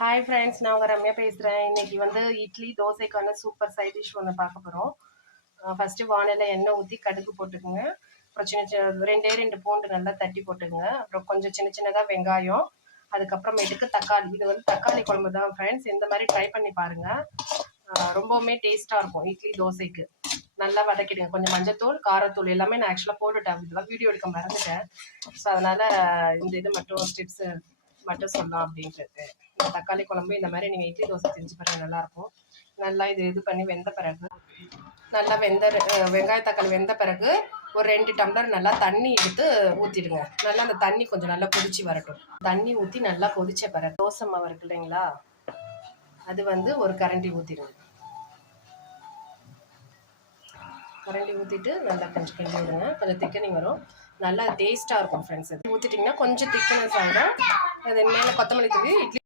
Hi friends, நான் உங்கள் ரம்யா பேசுகிறேன். இன்றைக்கி வந்து இட்லி தோசைக்கான சூப்பர் சைட் டிஷ் ஒன்று பார்க்க போகிறோம். ஃபஸ்ட்டு வானலில் எண்ணெய் ஊற்றி கடுகு போட்டுக்குங்க. அப்புறம் சின்ன சின்ன ரெண்டு பூண்டு நல்லா தட்டி போட்டுக்குங்க. அப்புறம் கொஞ்சம் சின்ன சின்னதாக வெங்காயம், அதுக்கப்புறமேட்டுக்கு தக்காளி. இது வந்து தக்காளி குழம்பு தான் ஃப்ரெண்ட்ஸ். இந்த மாதிரி ட்ரை பண்ணி பாருங்கள். ரொம்பவுமே டேஸ்ட்டாக இருக்கும் இட்லி தோசைக்கு. நல்லா வதக்கிடுங்க. கொஞ்சம் மஞ்சத்தூள், காரத்தூள் எல்லாமே நான் ஆக்சுவலாக போட்டுட்டேன். இதெல்லாம் வீடியோ எடுக்க மறந்துட்டேன். ஸோ அதனால் இந்த இது மட்டும் ஸ்டெப்ஸு மட்டும் சொல்லலாம் அப்படின்ட்டு. இந்த தக்காளி குழம்பு இந்த மாதிரி நீங்கள் இட்லி தோசை செஞ்சு பாருங்கள், நல்லாயிருக்கும். நல்லா இது பண்ணி வெந்த பிறகு நல்லா வெங்காய தக்காளி வெந்த பிறகு ஒரு 2 டம்ளர் நல்லா தண்ணி எடுத்து ஊற்றிடுங்க. நல்லா அந்த தண்ணி கொஞ்சம் நல்லா கொதிச்சு வரட்டும். தண்ணி ஊற்றி நல்லா கொதிச்ச பிறகு தோசை மாவு இருக்கு இல்லைங்களா, அது வந்து ஒரு கரண்டி ஊற்றிடுங்க. கரண்டி ஊற்றிட்டு நல்லா கொஞ்சம் கிண்டி விடுங்க. கொஞ்சம் திக்கனிங் வரும், நல்லா டேஸ்ட்டாக இருக்கும் ஃப்ரெண்ட்ஸ். ஊற்றிட்டிங்கன்னா கொஞ்சம் திக்கனஸ் ஆகிடும். அது மேலே கொத்தமல்லி தூவி இட்லி